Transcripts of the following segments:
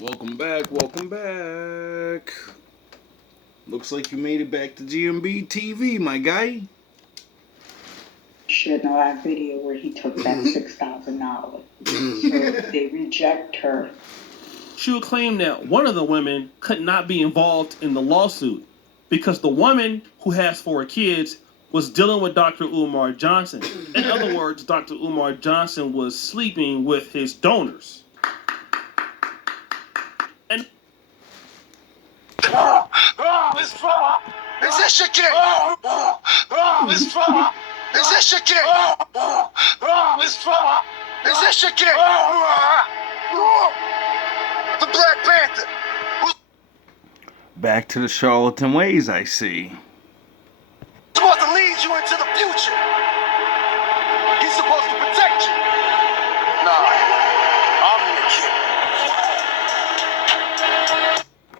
Welcome back, welcome back. Looks like you made it back to GMB TV, my guy. Should know that video where he took that $6,000. So they reject her. She would claim that one of the women could not be involved in the lawsuit because the woman who has 4 kids was dealing with Dr. Umar Johnson. In other words, Dr. Umar Johnson was sleeping with his donors. And it's fun. Is this your kid? It's fun. Is this your kid? It's fun. Is this your kid? The Black Panther. Back to the charlatan ways, I see. He's supposed to lead you into the future. He's supposed to protect you. Nah, I'm your kid.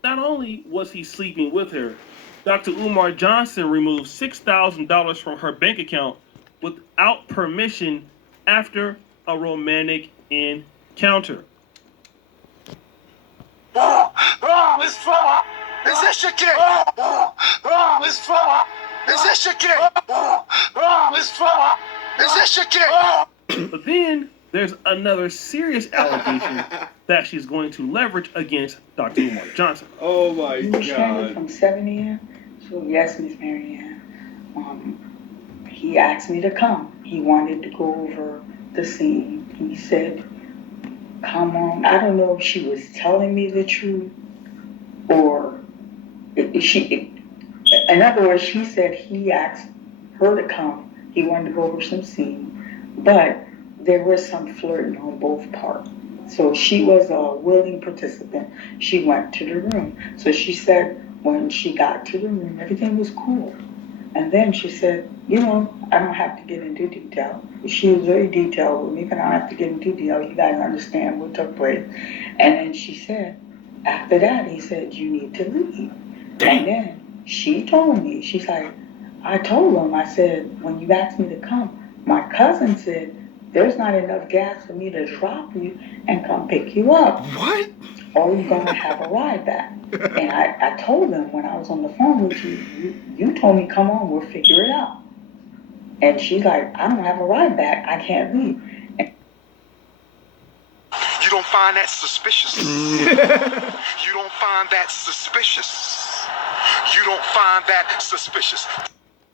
not only was he sleeping with her, Dr. Umar Johnson removed $6,000 from her bank account without permission after a romantic encounter. It's fun. Is this your kid? It's fun. Is this your kid? It's fun. Is this your kid? But then there's another serious allegation that she's going to leverage against Dr. Umar Johnson. Oh my You was stranded God. from 7 a.m. So yes, Miss Marianne. He asked me to come. He wanted to go over the scene. He said, "Come on." I don't know if she was telling me the truth or in other words, she said he asked her to come. He wanted to go over some scene, but there was some flirting on both parts. So she was a willing participant. She went to the room. So she said when she got to the room, everything was cool. And then she said, I don't have to get into detail. She was very detailed with me, but I don't have to get into detail. You guys understand what took place. And then she said, after that, he said, you need to leave. And then she told me, she's like, I told him, I said, when you asked me to come, my cousin said, there's not enough gas for me to drop you and come pick you up. What? Or you're going to have a ride back. And I told him when I was on the phone with you told me, come on, we'll figure it out. And she's like, I don't have a ride back. I can't leave. You don't find that suspicious? You don't find that suspicious? You don't find that suspicious?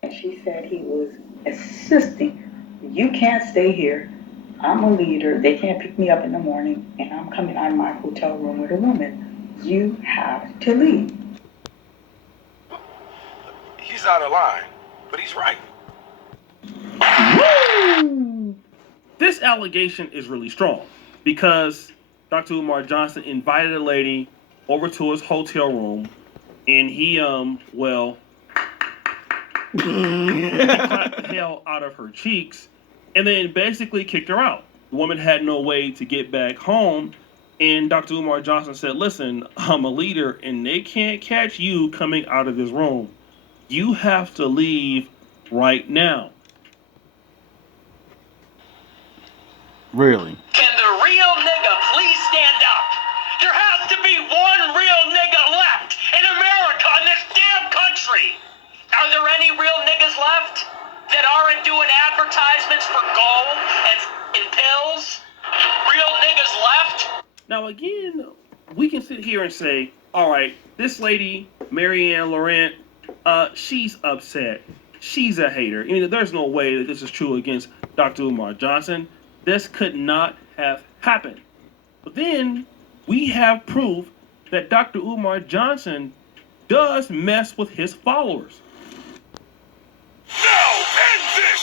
And she said he was insisting, you can't stay here. I'm a leader. They can't pick me up in the morning, and I'm coming out of my hotel room with a woman. You have to leave. He's out of line, but he's right. Woo! This allegation is really strong because Dr. Umar Johnson invited a lady over to his hotel room, and he, clapped the hell out of her cheeks and then basically kicked her out. The woman had no way to get back home, and Dr. Umar Johnson said, listen, I'm a leader, and they can't catch you coming out of this room. You have to leave right now. Really? Can the real nigga please stand up? There has to be one real nigga left in America, in this damn country. Are there any real niggas left that aren't doing advertisements for gold and pills? Real niggas left? Now, again, we can sit here and say, all right, this lady, Marianne Laurent, she's upset. She's a hater. There's no way that this is true against Dr. Umar Johnson. This could not have happened. But then we have proof that Dr. Umar Johnson does mess with his followers. No, end this!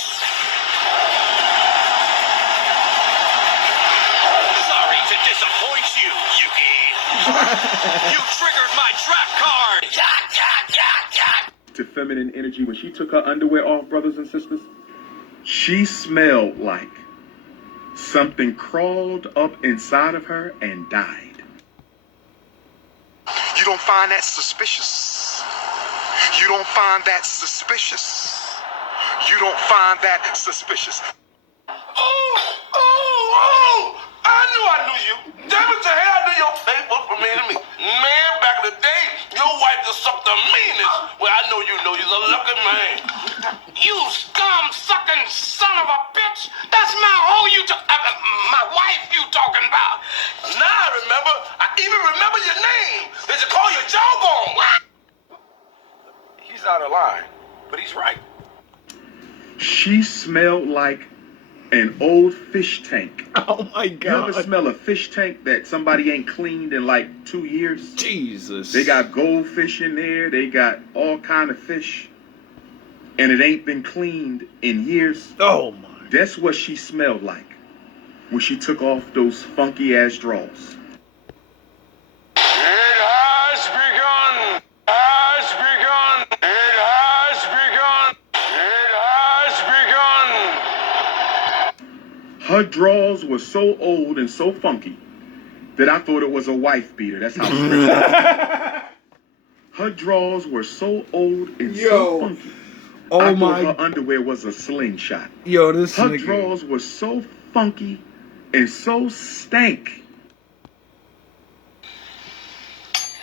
Sorry to disappoint you, Yuki. You triggered my trap card! To feminine energy when she took her underwear off, brothers and sisters, she smelled like something crawled up inside of her and died. You don't find that suspicious? You don't find that suspicious? You don't find that suspicious? Oh! I knew you. Damn it to hell, I knew your face was from me. out of line, but he's right. She smelled like an old fish tank. Oh my You ever God. smell a fish tank that somebody ain't cleaned in like 2 years? Jesus. They got goldfish in there. They got all kind of fish. And it ain't been cleaned in years. Oh my. That's what she smelled like when she took off those funky ass drawers. It has begun. Has begun. It has begun. It has begun. Her drawers were so old and so funky that I thought it was a wife beater. That's how strict. Her drawers were so old and so funky. Oh I my. thought her underwear was a slingshot. Yo, this Her nigga. drawers were so funky and so stank.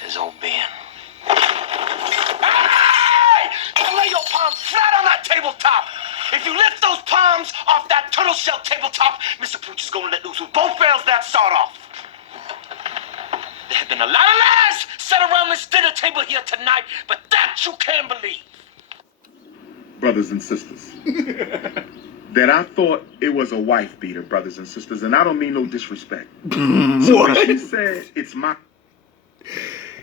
There's old Ben. Hey! Lay your palms flat on that tabletop. If you lift those palms off that turtle shell tabletop, Mr. Pooch is gonna let loose with both barrels that sawed off. There have been a lot of lies set around this dinner table here tonight, but that you can't believe. Brothers and sisters. That I thought it was a wife beater, brothers and sisters, and I don't mean no disrespect. So when she said it's my...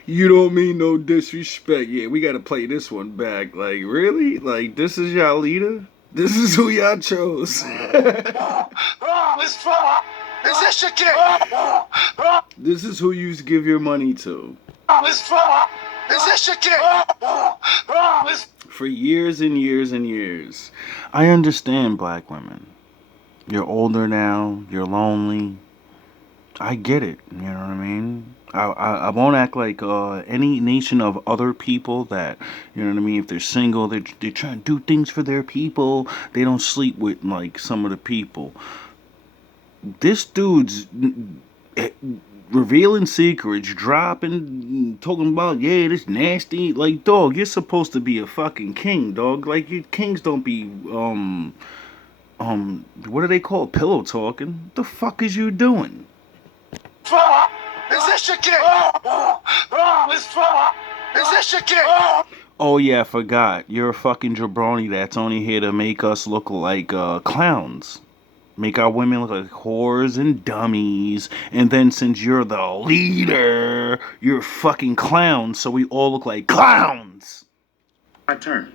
You don't mean no disrespect. Yeah, we gotta play this one back. Like, really? Like, this is y'all leader? This is who y'all chose. It's fun. Is this your kid? This is who you give your money to. It's fun. Is this your kid? It's For years and years and years. I understand black women. You're older now. You're lonely. I get it. You know what I mean? I won't act like any nation of other people that, you know what I mean, if they're single, they're trying to do things for their people. They don't sleep with, like, some of the people. This dude's revealing secrets, dropping, talking about, yeah, this nasty. Like, dog, you're supposed to be a fucking king, dog. Like, you kings don't be, what do they call it? Pillow talking? What the fuck is you doing? fun. Is this your kid? It's fun. Is this your kid? Oh yeah, I forgot. You're a fucking jabroni that's only here to make us look like clowns. Make our women look like whores and dummies. And then since you're the leader, you're fucking clowns, so we all look like clowns. My turn.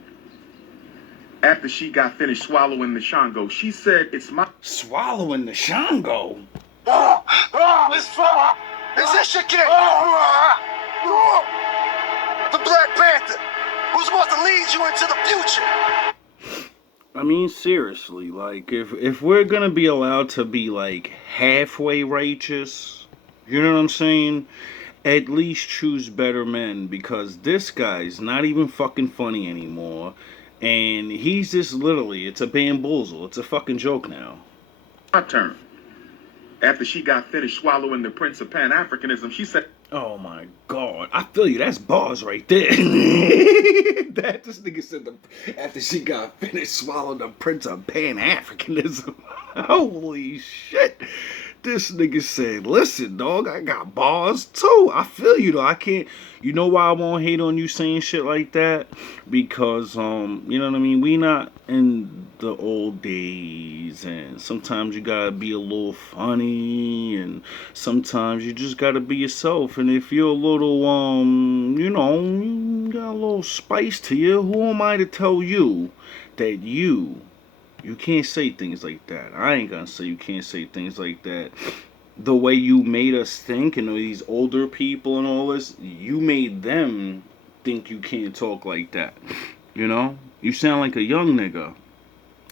After she got finished swallowing the Shango, she said it's my... Swallowing the Shango? It's fun. Is this your kid? The Black Panther, who's supposed to lead you into the future. I mean, seriously, like, if we're gonna be allowed to be, like, halfway righteous, you know what I'm saying? At least choose better men, because this guy's not even fucking funny anymore, and he's just literally, it's a bamboozle, it's a fucking joke now. My turn. After she got finished swallowing the Prince of Pan-Africanism, she said... Oh my God, I feel you, that's bars right there. That this nigga said after she got finished swallowing the Prince of Pan-Africanism. Holy shit. This nigga said, listen, dog, I got bars too. I feel you though. I can't, you know why I won't hate on you saying shit like that? Because, you know what I mean? We not in the old days, and sometimes you gotta be a little funny, and sometimes you just gotta be yourself. And if you're a little, you know, you got a little spice to you, who am I to tell you that you can't say things like that? I ain't gonna say you can't say things like that. The way you made us think, and these older people and all this, you made them think you can't talk like that. You know? You sound like a young nigga.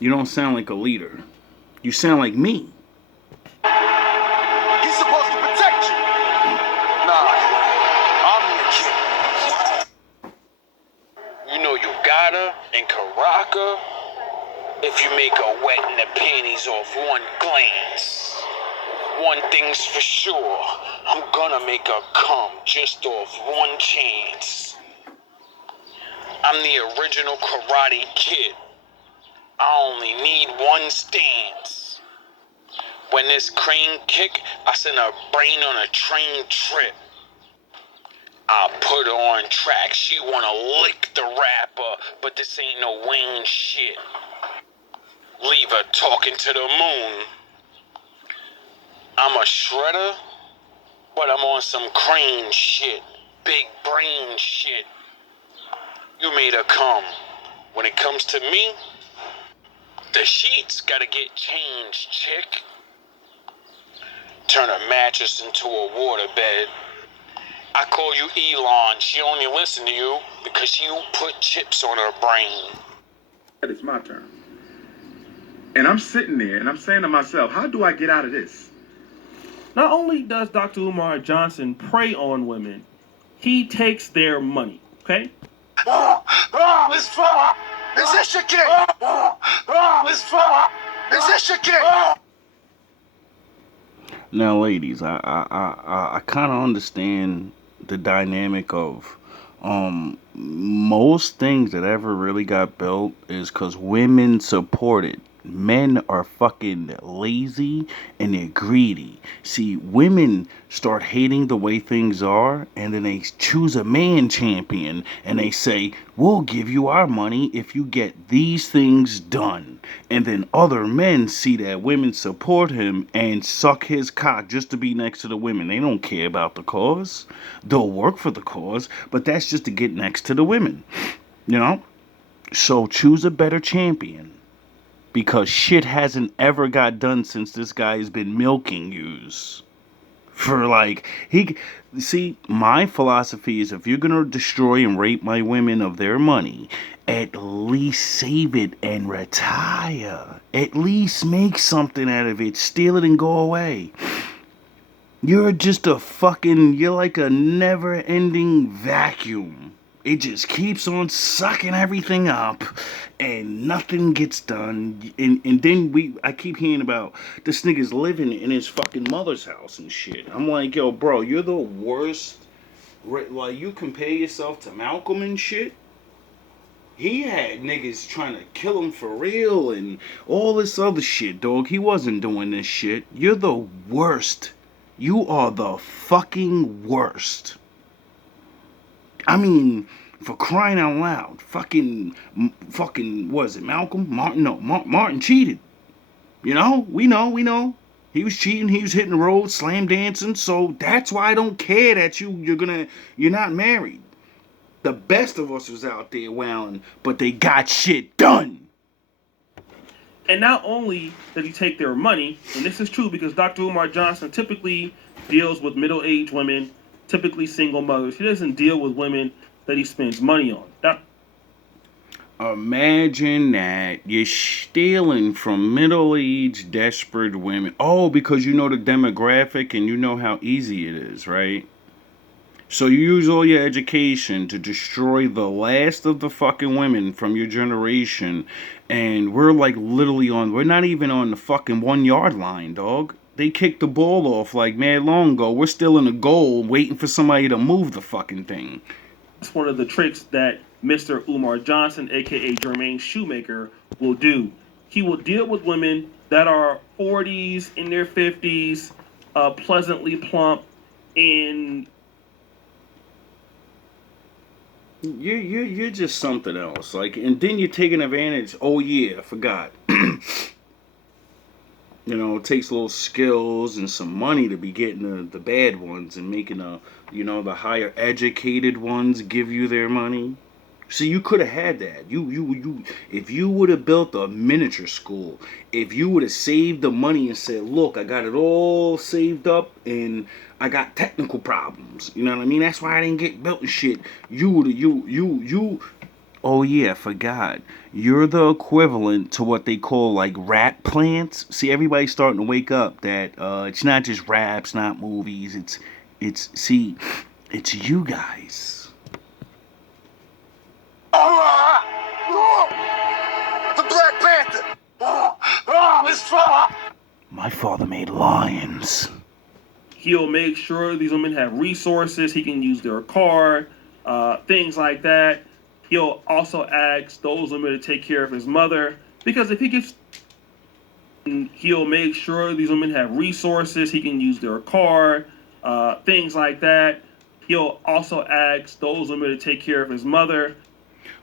You don't sound like a leader. You sound like me. He's supposed to protect you. Nah, I'm your kid. You know Uganda and Caracas. If you make her wet in the panties off one glance, one thing's for sure, I'm gonna make her come just off one chance. I'm the original Karate Kid. I only need one stance. When this crane kick, I send her brain on a train trip. I put her on track. She wanna lick the rapper, but this ain't no Wayne shit. Leave her talking to the moon. I'm a shredder, but I'm on some crane shit. Big brain shit. You made her come. When it comes to me, the sheets gotta get changed, chick. Turn a mattress into a waterbed. I call you Elon. She only listen to you because you put chips on her brain. It's my turn. And I'm sitting there and I'm saying to myself, how do I get out of this? Not only does Dr. Umar Johnson prey on women, he takes their money, okay? It's far. Is this your kid? It's far. Is this your kid? Now, ladies, I kind of understand the dynamic of most things that ever really got built is because women support it. Men are fucking lazy and they're greedy. See, women start hating the way things are, and then they choose a man champion and they say, we'll give you our money if you get these things done. And then other men see that women support him and suck his cock just to be next to the women. They don't care about the cause. They'll work for the cause, but that's just to get next to the women. You know? So choose a better champion. Because shit hasn't ever got done since this guy has been milking yous. For like, see, my philosophy is if you're gonna destroy and rape my women of their money, at least save it and retire. At least make something out of it. Steal it and go away. You're just you're like a never-ending vacuum. It just keeps on sucking everything up and nothing gets done. And then I keep hearing about this nigga's living in his fucking mother's house and shit. I'm like, yo, bro, you're the worst. Like, you compare yourself to Malcolm and shit. He had niggas trying to kill him for real and all this other shit, dog. He wasn't doing this shit. You're the worst. You are the fucking worst. I mean, for crying out loud, fucking, was it Malcolm? Martin? No, Martin cheated. You know, we know. He was cheating, he was hitting the road, slam dancing, so that's why I don't care that you're not married. The best of us was out there wailing, but they got shit done. And not only does he take their money, and this is true because Dr. Umar Johnson typically deals with middle-aged women, typically single mothers. He doesn't deal with women that he spends money on. Imagine that you're stealing from middle-aged, desperate women. Oh, because you know the demographic and you know how easy it is, right? So you use all your education to destroy the last of the fucking women from your generation. And we're like literally we're not even on the fucking 1 yard line, dog. They kicked the ball off like mad long ago. We're still in a goal waiting for somebody to move the fucking thing. That's one of the tricks that Mr. Umar Johnson, a.k.a. Jermaine Shoemaker, will do. He will deal with women that are 40s, in their 50s, pleasantly plump, and You're just something else. Like, and then you're taking advantage. Oh yeah, I forgot. You know, it takes a little skills and some money to be getting the bad ones and making the higher educated ones give you their money. See, you could have had that. You if you would have built a miniature school, if you would have saved the money and said, look, I got it all saved up and I got technical problems. You know what I mean? That's why I didn't get built and shit. Oh yeah, I forgot. You're the equivalent to what they call like rap plants. See, everybody's starting to wake up that it's not just raps, not movies. It's you guys. The Black Panther. It's far. My father made lions. he'll make sure these women have resources. He can use their car, things like that. He'll also ask those women to take care of his mother, because if he gets, he'll make sure these women have resources. He can use their car, things like that. He'll also ask those women to take care of his mother.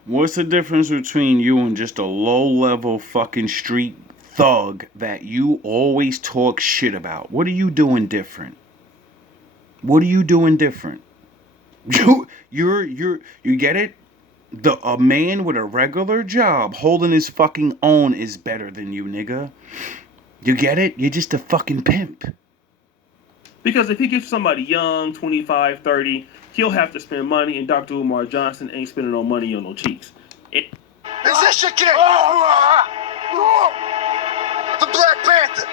What's the difference between you and just a low-level fucking street thug that you always talk shit about? What are you doing different? What are you doing different? You get it? A man with a regular job holding his fucking own is better than you, nigga. You get it? You're just a fucking pimp. Because if he gets somebody young, 25, 30, he'll have to spend money, and Dr. Umar Johnson ain't spending no money on no cheeks. Is this your kid? The Black Panther.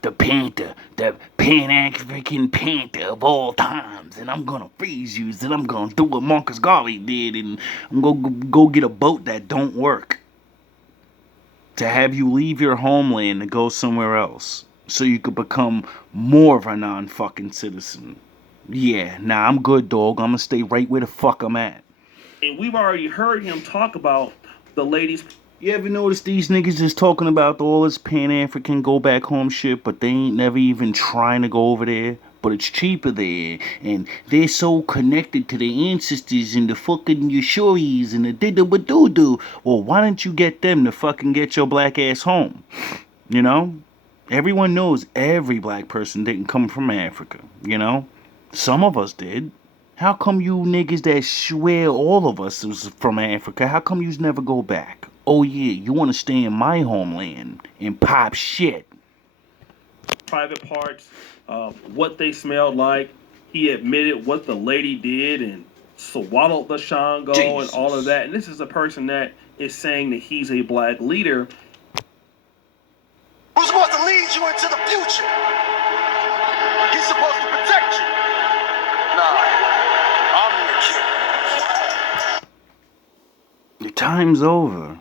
The Panther, the Pan-African Panther of all times, and I'm gonna freeze you, and I'm gonna do what Marcus Garvey did, and I'm gonna go get a boat that don't work. To have you leave your homeland to go somewhere else, so you could become more of a non-fucking citizen. Yeah, nah, I'm good, dog. I'm gonna stay right where the fuck I'm at. And we've already heard him talk about the ladies. You ever notice these niggas just talking about all this Pan-African go back home shit, but they ain't never even trying to go over there? But it's cheaper there, and they're so connected to their ancestors and the fucking Yoshuris and the didda-ba-doo-doo. Well, why don't you get them to fucking get your black ass home? You know? Everyone knows every black person didn't come from Africa, you know? Some of us did. How come you niggas that swear all of us was from Africa, how come yous never go back? Oh yeah, you want to stay in my homeland and pop shit. Private parts, what they smelled like. He admitted what the lady did and swallowed the Shango and all of that. And this is a person that is saying that he's a black leader. Who's supposed to lead you into the future? He's supposed to protect you. Nah, I'm the kid. Your time's over.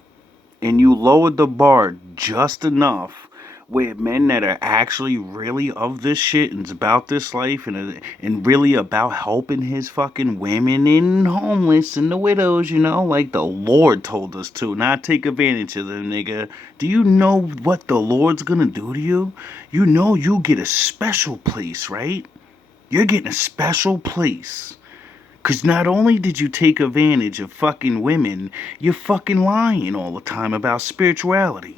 And you lowered the bar just enough where men that are actually really of this shit and about this life and really about helping his fucking women and homeless and the widows, you know, like the Lord told us to, not take advantage of them, nigga. Do you know what the Lord's gonna do to you? You know you get a special place, right? You're getting a special place. Because not only did you take advantage of fucking women, you're fucking lying all the time about spirituality.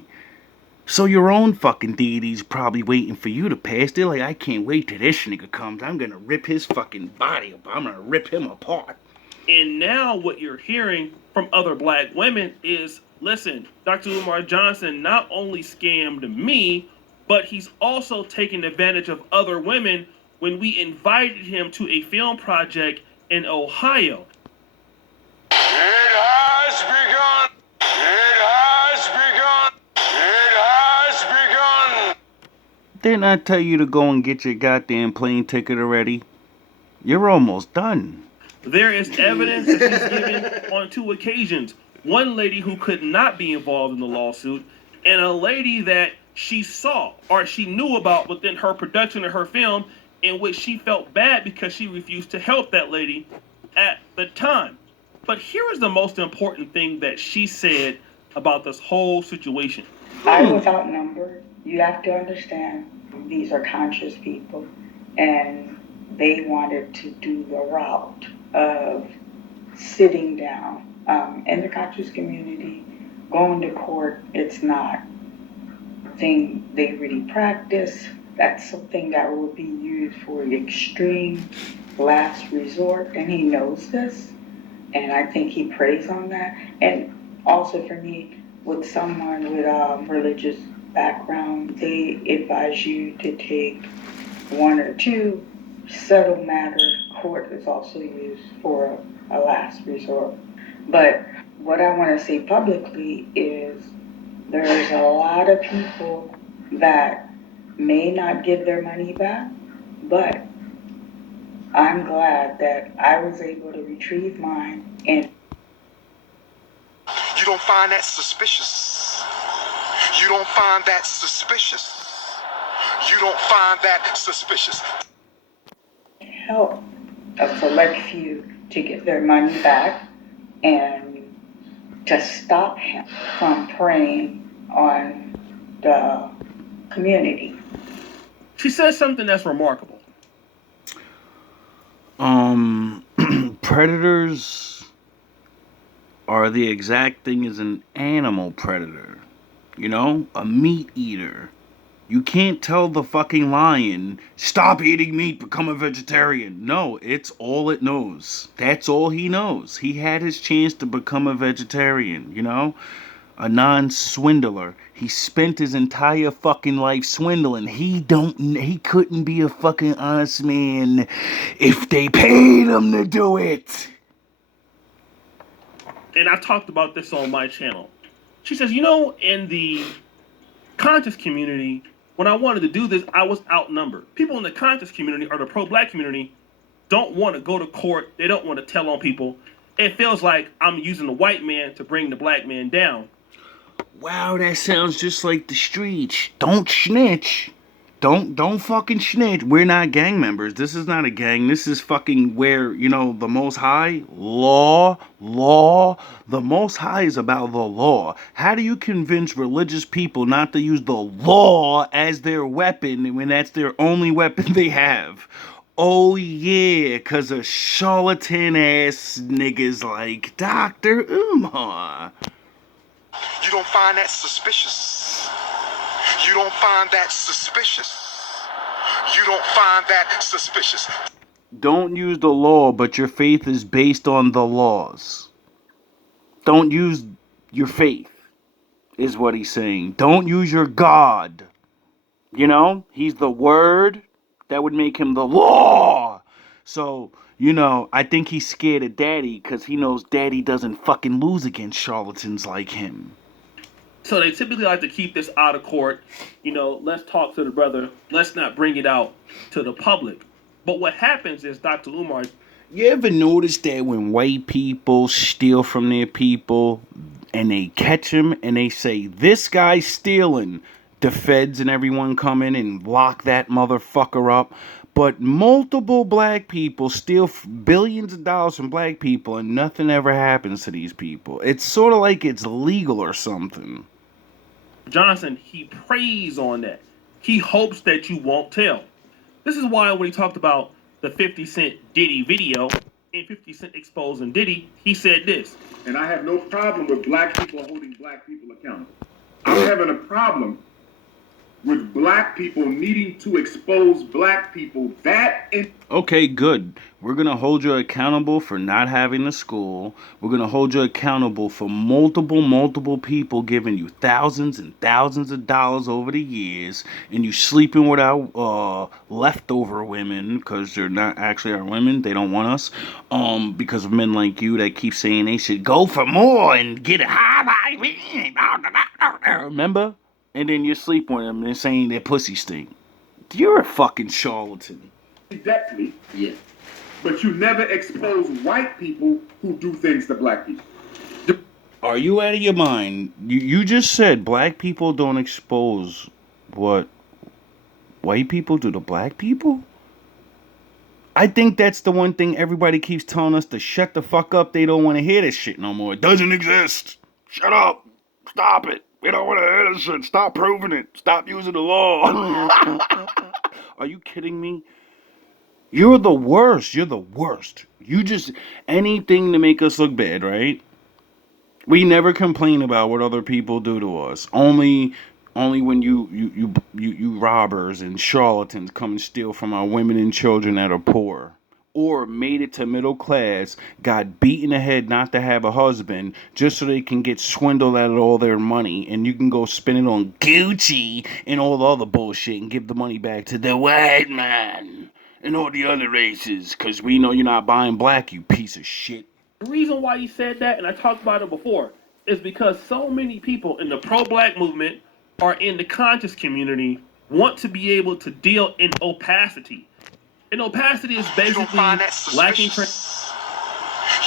So your own fucking deity's probably waiting for you to pass. They're like, I can't wait till this nigga comes. I'm gonna rip his fucking body up. I'm gonna rip him apart. And now what you're hearing from other black women is, listen, Dr. Umar Johnson not only scammed me, but he's also taken advantage of other women when we invited him to a film project in Ohio. It has begun. It has begun. It has begun. Didn't I tell you to go and get your goddamn plane ticket already? You're almost done. There is evidence that he's given on 2 occasions. One lady who could not be involved in the lawsuit, and a lady that she saw or she knew about within her production of her film, in which she felt bad because she refused to help that lady at the time. But here is the most important thing that she said about this whole situation. I was outnumbered. You have to understand, these are conscious people, and they wanted to do the route of sitting down. In the conscious community, going to court, it's not a thing they really practice. That's something that will be used for the extreme last resort, and he knows this, and I think he preys on that. And also for me, with someone with a religious background, they advise you to take 1 or 2, settle matter. Court is also used for a last resort. But what I want to say publicly is there's a lot of people that may not give their money back, but I'm glad that I was able to retrieve mine. And You don't find that suspicious? You don't find that suspicious? You don't find that suspicious? help a select few to get their money back and to stop him from preying on the community. She says something that's remarkable. Predators are the exact thing as an animal predator. You know, a meat eater. You can't tell the fucking lion, stop eating meat, become a vegetarian. No, it's all it knows. That's all he knows. He had his chance to become a vegetarian, you know? A non-swindler. He spent his entire fucking life swindling. He couldn't be a fucking honest man if they paid him to do it. And I talked about this on my channel. She says, you know, in the conscious community, when I wanted to do this, I was outnumbered. People in the conscious community or the pro-black community don't want to go to court. They don't want to tell on people. It feels like I'm using the white man to bring the black man down. Wow, that sounds just like the streets. Don't snitch. Don't fucking snitch. We're not gang members. This is not a gang. This is fucking where, you know, the Most High, law. The Most High is about the law. How do you convince religious people not to use the law as their weapon when that's their only weapon they have? Oh yeah, 'cause of charlatan ass niggas like Dr. Umar. You don't find that suspicious. You don't find that suspicious. You don't find that suspicious. Don't use the law, but your faith is based on the laws. Don't use your faith, is what he's saying. Don't use your God. You know, he's the word. That would make him the law. So, you know, I think he's scared of daddy because he knows daddy doesn't fucking lose against charlatans like him. So they typically like to keep this out of court. You know, let's talk to the brother. Let's not bring it out to the public. But what happens is, Dr. Umar, You ever notice that when white people steal from their people and they catch him and they say, this guy's stealing, the feds and everyone come in and lock that motherfucker up? But multiple black people steal billions of dollars from black people and nothing ever happens to these people. It's sort of like it's legal or something. Johnson, he preys on that. He hopes that you won't tell. This is why when he talked about the 50 Cent Diddy video and 50 Cent exposing Diddy, he said this. And I have no problem with black people holding black people accountable. I'm having a problem with black people needing to expose black people. Okay, good. We're going to hold you accountable for not having a school. We're going to hold you accountable for multiple people giving you thousands and thousands of dollars over the years, and you sleeping with our leftover women because they're not actually our women. They don't want us because of men like you that keep saying they should go for more and get a high like me. Remember? And then you sleep with them and saying their pussy stink. You're a fucking charlatan. Exactly. Yeah. But you never expose white people who do things to black people. Are you out of your mind? You just said black people don't expose what white people do to black people? I think that's the one thing everybody keeps telling us to shut the fuck up. They don't want to hear this shit no more. It doesn't exist. Shut up. Stop it. We don't want to hear this shit. Stop proving it. Stop using the law. Are you kidding me? You're the worst. You're the worst. You just anything to make us look bad, right? We never complain about what other people do to us. Only when you robbers and charlatans come and steal from our women and children that are poor. Or made it to middle class, got beat in the head not to have a husband, just so they can get swindled out of all their money, and you can go spend it on Gucci and all the other bullshit and give the money back to the white man and all the other races, because we know you're not buying black, you piece of shit. The reason why he said that, and I talked about it before, is because so many people in the pro-black movement or in the conscious community want to be able to deal in opacity. And opacity is basically lacking.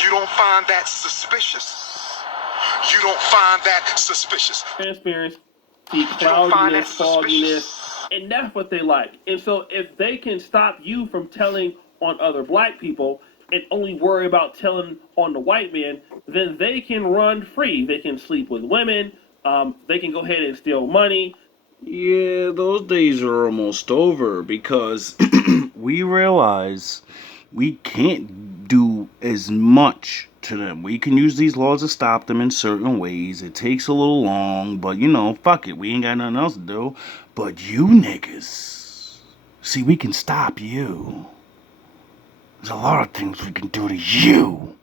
You don't find that suspicious. You don't find that suspicious. Transparency, cloudiness, fogginess, and that's what they like. And so if they can stop you from telling on other black people and only worry about telling on the white man, then they can run free. They can sleep with women. They can go ahead and steal money. Yeah, those days are almost over because we realize we can't do as much to them. We can use these laws to stop them in certain ways. It takes a little long, but you know, fuck it. We ain't got nothing else to do. But you niggas, see, we can stop you. There's a lot of things we can do to you.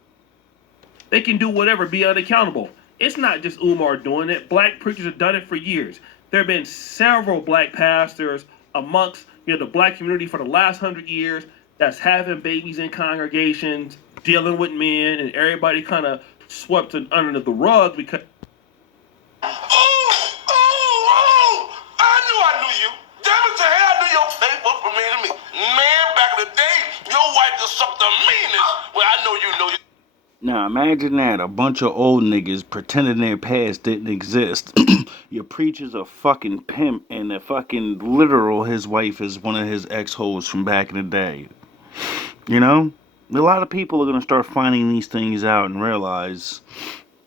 They can do whatever, be unaccountable. It's not just Umar doing it. Black preachers have done it for years. There have been several black pastors amongst the black community for the last 100 years that's having babies in congregations, dealing with men, and everybody kind of swept it under the rug because. I knew you. Damn it to hell, I knew your face was from me to me. Man, back in the day, your wife just sucked the meanest. Well, I know you know you. Now imagine that, a bunch of old niggas pretending their past didn't exist. Your preacher's a fucking pimp and a fucking literal his wife is one of his ex-hoes from back in the day. You know? A lot of people are gonna start finding these things out and realize,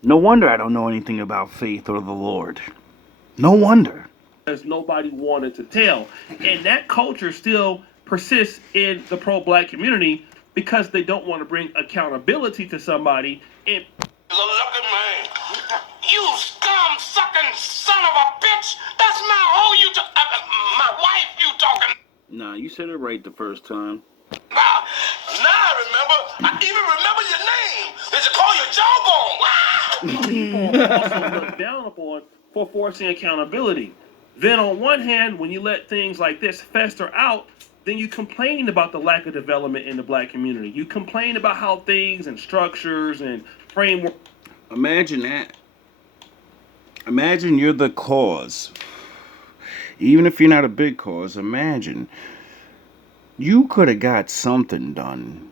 no wonder I don't know anything about faith or the Lord. No wonder. Because nobody wanted to tell. And that culture still persists in the pro-black community because they don't want to bring accountability to somebody. And He's a lucky man. You scum-sucking son of a bitch. That's my hoe you my wife you talking. Nah, you said it right the first time. Now I remember. I even remember your name. They should call you Jawbone. people also look down upon for forcing accountability. Then on one hand, when you let things like this fester out, then you complain about the lack of development in the black community. You complain about how things and structures and framework. Imagine that. Imagine you're the cause. Even if you're not a big cause, imagine. You could have got something done.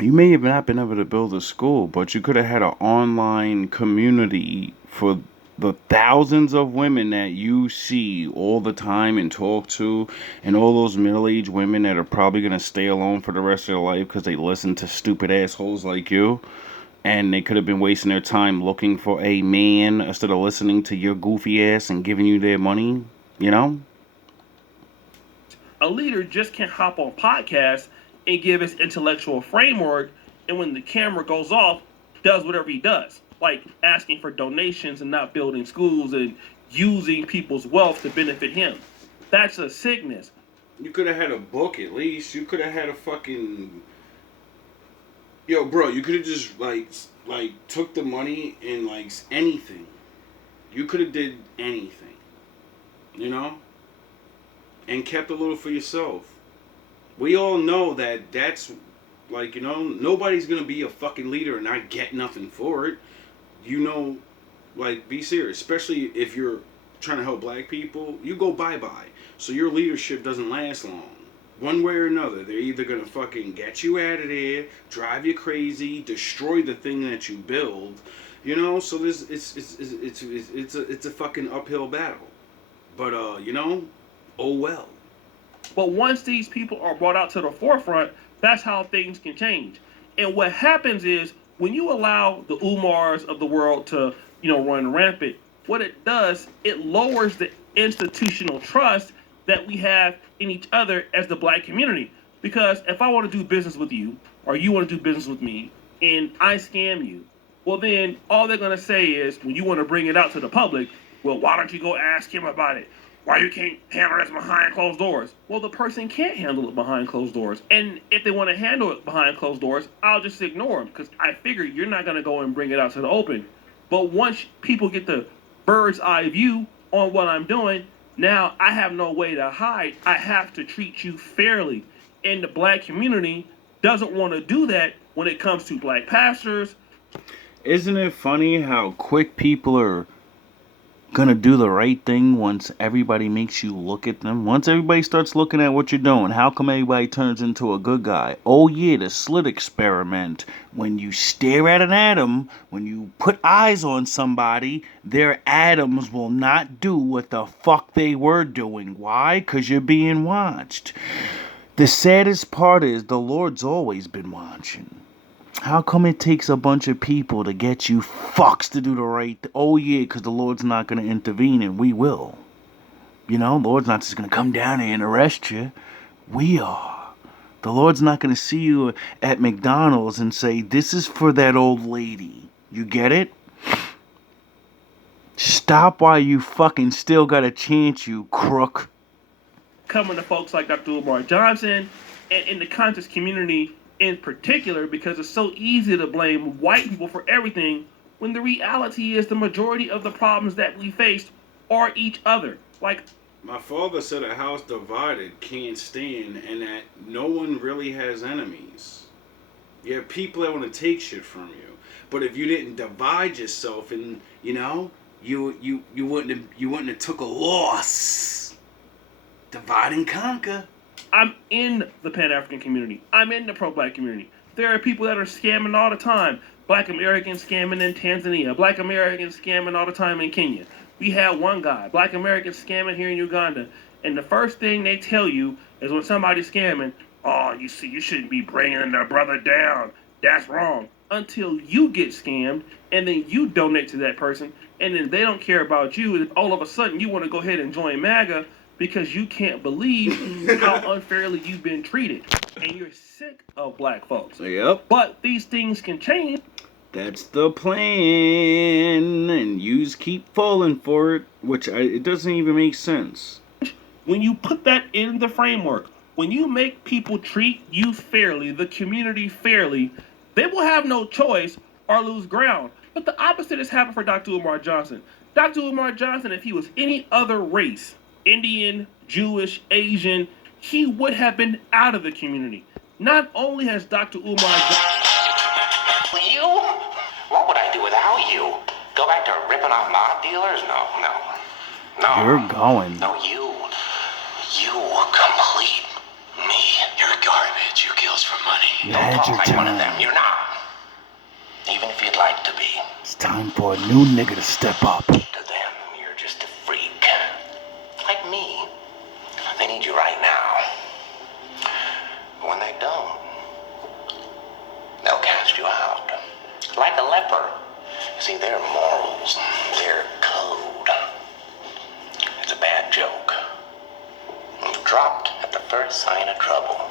You may have not been able to build a school, but you could have had an online community for the thousands of women that you see all the time and talk to, and all those middle-aged women that are probably going to stay alone for the rest of their life because they listen to stupid assholes like you, and they could have been wasting their time looking for a man instead of listening to your goofy ass and giving you their money, you know? A leader just can't hop on podcasts and give his intellectual framework, and when the camera goes off, does whatever he does. Like asking for donations and not building schools and using people's wealth to benefit him. That's a sickness. You could have had a book at least. You could have had a fucking... Yo, bro, you could have just, like, took the money and, like, anything. You could have did anything. You know? And kept a little for yourself. We all know that that's, like, you know, nobody's gonna be a fucking leader and not get nothing for it. You know, like, be serious. Especially if you're trying to help black people. You go bye-bye. So your leadership doesn't last long. One way or another, they're either gonna fucking get you out of there, drive you crazy, destroy the thing that you build, you know. So this it's a fucking uphill battle. But you know, oh well. But once these people are brought out to the forefront, that's how things can change. And what happens is when you allow the Umars of the world to, run rampant, what it does, it lowers the institutional trust that we have in each other as the black community. Because if I want to do business with you, or you want to do business with me, and I scam you, well then all they're going to say is, when you want to bring it out to the public, well, why don't you go ask him about it? Why you can't handle this behind closed doors? Well, the person can't handle it behind closed doors. And if they want to handle it behind closed doors, I'll just ignore them, because I figure you're not going to go and bring it out to the open. But once people get the bird's eye view on what I'm doing, now I have no way to hide. I have to treat you fairly. And the black community doesn't want to do that when it comes to black pastors. Isn't it funny how quick people are gonna do the right thing once everybody makes you look at them? Once everybody starts looking at what you're doing, how come everybody turns into a good guy? Oh yeah, the slit experiment. When you stare at an atom, when you put eyes on somebody, their atoms will not do what the fuck they were doing. Why? Because you're being watched. The saddest part is the Lord's always been watching. How come it takes a bunch of people to get you fucks to do the right thing? Oh yeah, because the Lord's not going to intervene, and we will. The Lord's not just going to come down here and arrest you. We are. The Lord's not going to see you at McDonald's and say, this is for that old lady. You get it? Stop while you fucking still got a chance, you crook. Coming to folks like Dr. Umar Johnson and in the conscious community in particular, because it's so easy to blame white people for everything when the reality is the majority of the problems that we face are each other. Like, my father said a house divided can't stand, and that no one really has enemies. You have people that want to take shit from you, but if you didn't divide yourself, and you know, you wouldn't have took a loss. Divide and conquer. I'm in the Pan-African community. I'm in the pro-black community. There are people that are scamming all the time. Black Americans scamming in Tanzania. Black Americans scamming all the time in Kenya. We had one guy, Black Americans scamming here in Uganda. And the first thing they tell you is when somebody's scamming, oh, you see, you shouldn't be bringing their brother down. That's wrong. Until you get scammed, and then you donate to that person, and then they don't care about you, and all of a sudden you want to go ahead and join MAGA because you can't believe how unfairly you've been treated. And you're sick of black folks. Yep. But these things can change. That's the plan, and yous keep falling for it, which it doesn't even make sense. When you put that in the framework, when you make people treat you fairly, the community fairly, they will have no choice or lose ground. But the opposite has happened for Dr. Umar Johnson. Dr. Umar Johnson, if he was any other race, Indian, Jewish, Asian, he would have been out of the community. Not only has Dr. Umar Johnson... You? What would I do without you? Go back to ripping off mob dealers? No. You're going. No, you complete me. You're garbage. You kills for money. You Don't had talk your like time. one of them. You're not. Even if you'd like to be. It's time for a new nigga to step up. To them, you're just a freak. Like me. They need you right now. But when they don't, they'll cast you out. Like a leper. See, their morals, their code. It's a bad joke. Dropped at the first sign of trouble.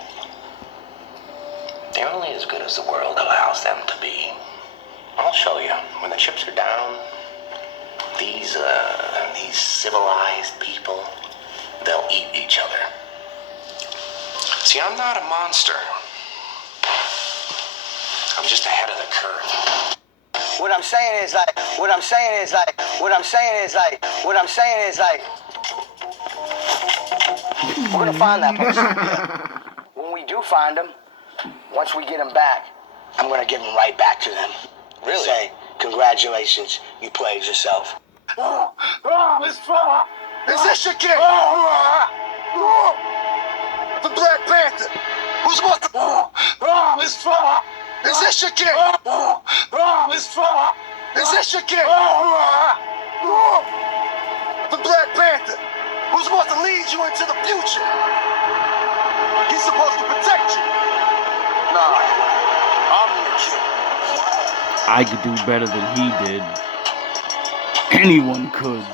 They're only as good as the world allows them to be. I'll show you. When the chips are down, these civilized people, they'll eat each other. See, I'm not a monster. I'm just ahead of the curve. What I'm saying is like, we're gonna find that person. When we do find them, once we get them back, I'm gonna give them right back to them. Really? Say, congratulations, you played yourself. Is this your kid? The Black Panther. Who's supposed to... Is this your kid? Is this your kid? The Black Panther. Who's supposed to lead you into the future? He's supposed to protect you. Nah, I'm your kid. I could do better than he did. Anyone could.